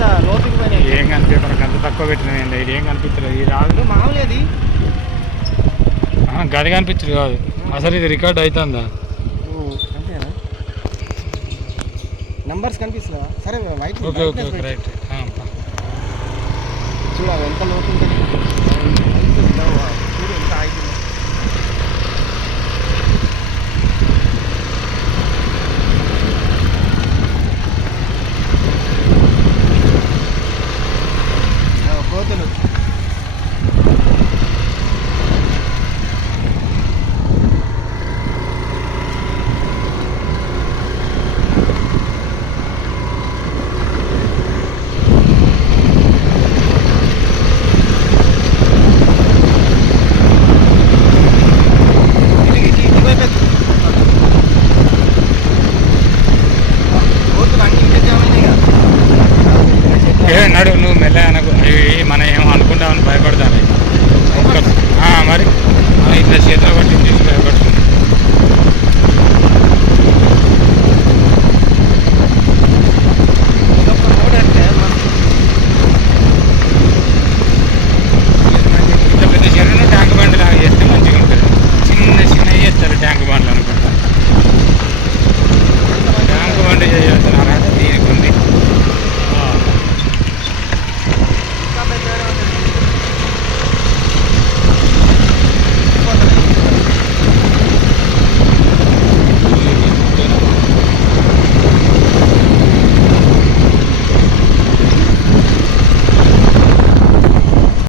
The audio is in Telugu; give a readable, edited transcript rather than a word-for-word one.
అంత లోతుకి పోయినాయి. ఏం కనిపించదు, అంత తక్కువ పెట్టిన ఇది ఏం కనిపించలేదు. ఈ రాదు మామూలు అది గది కనిపించదు కాదు. అసలు ఇది రికార్డ్ అవుతుందా? అంతేనా? నంబర్స్ కనిపిస్తుందా? సరే white okay okay okay right. చూడాలి ఎంత లోతు ఉంటుంది.